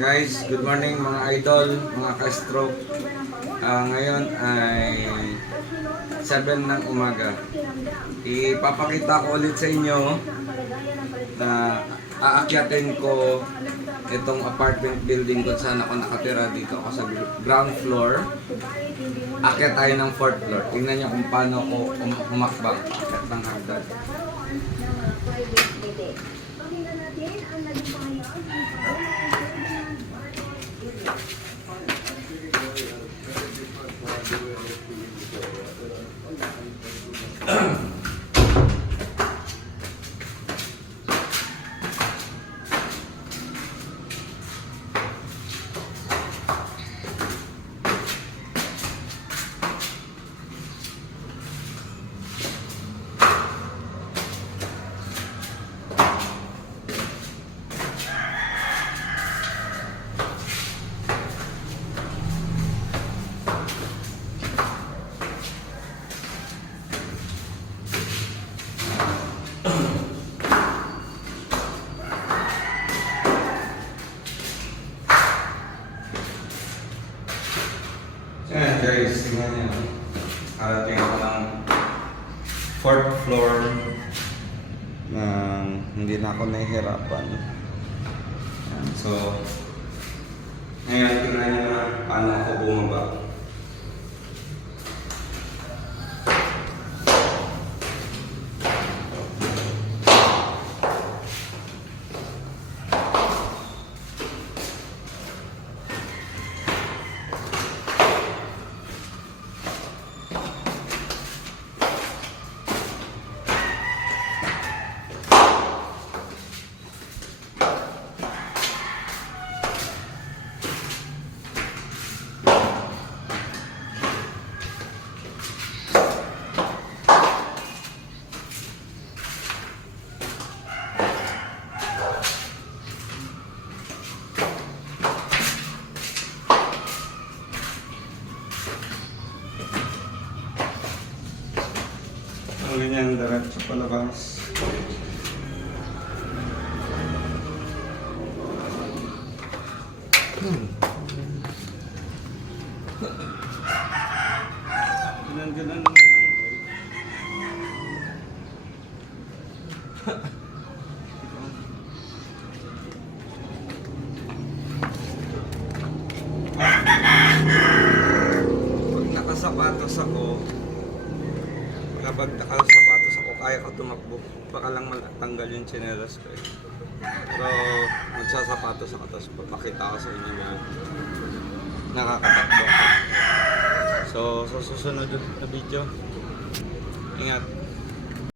Guys, good morning mga idol, mga ka-stroke. Ngayon ay 7 ng umaga. Ipapakita ko ulit sa inyo na aakyatin ko itong apartment building kung saan ako nakatira. Dito ako sa ground floor. Akyat tayo ng 4th floor. Tingnan nyo kung paano ko umakbang. Akyat ng hagdan. Ayan guys, tingnan nyo. Karating ako ng 4th floor na hindi na ako nahihirapan. Ayan, so, ngayon tingnan nyo na paano ako bumaba. Ang ganyan, diretso palabas. Ganun-ganun naman. Pag nakasapatos ako, kapag nakasapatos ako, kaya ko tumakbo. Baka lang matanggal yung tsinelas ko eh. Pero magsasapatos ako, tapos papakita ko sa inyo na nakakatakbo ako. So, sa susunod na video, ingat.